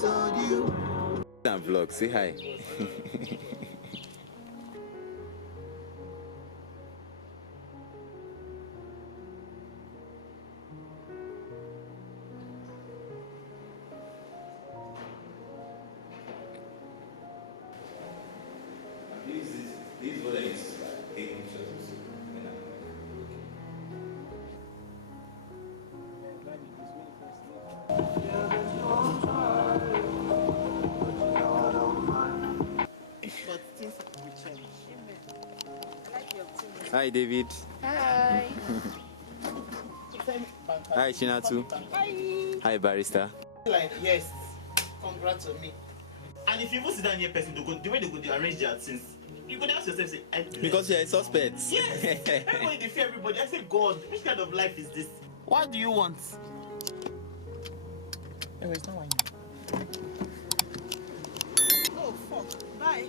told you. And vlog, say hi. This is what I used to take pictures of. But things will change. Hi, David. Hi. Hi, Chinatu. Hi. Hi, Barrister. Like, yes. Congrats on me. And if you even sit down here, person, the way they go, they arrange their things. You could ask yourself, say, Because you're a suspect. yes. Everybody, they fear everybody. I say, God, which kind of life is this? What do you want? Anyway, it's not wine. Oh, fuck. Bye.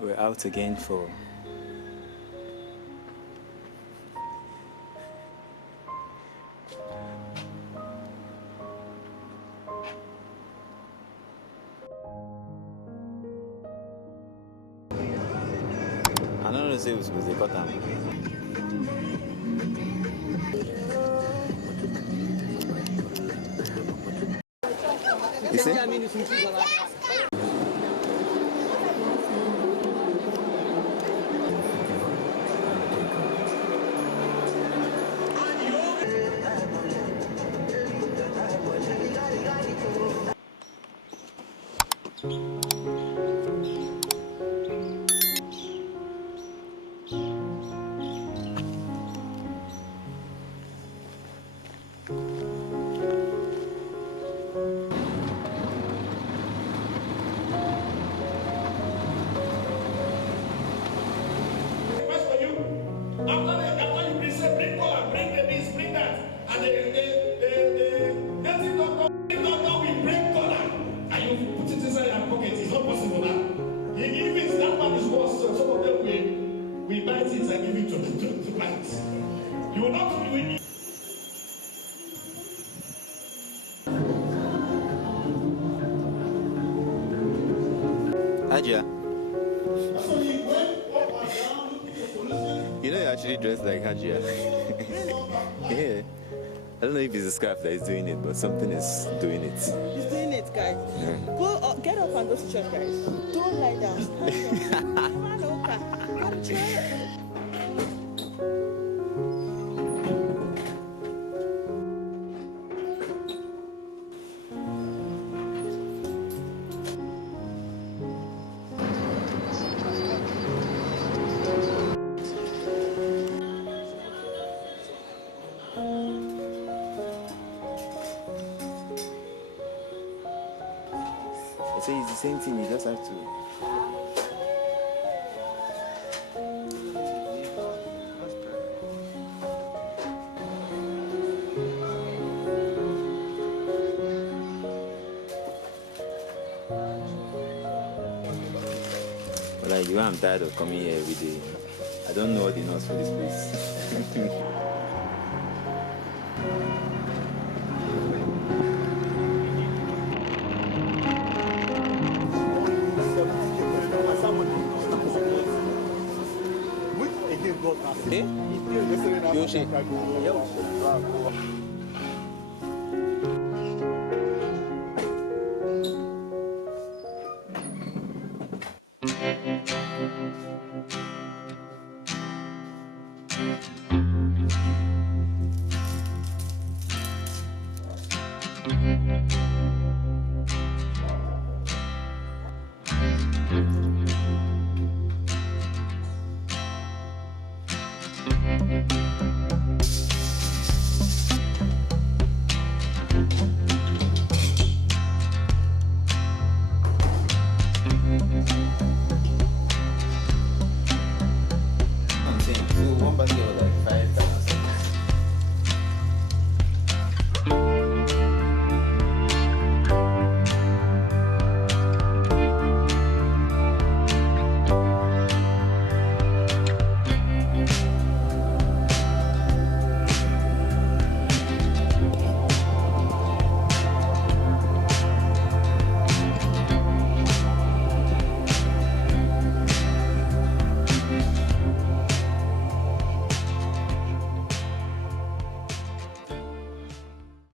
We're out again for I don't know say we suppose dey cut am. You see? Hajia. You know, you actually dress like Hajia. Yeah. I don't know if it's a scarf that is doing it, but something is doing it. He's doing it, guys. Yeah. Go up, get up and go to church, guys. Don't lie down. Stand up. Go to church. I say it's the same thing, you just have to. But like the way I'm tired of coming here every day, I don't know all the notes for this place. Eh? Yoshi.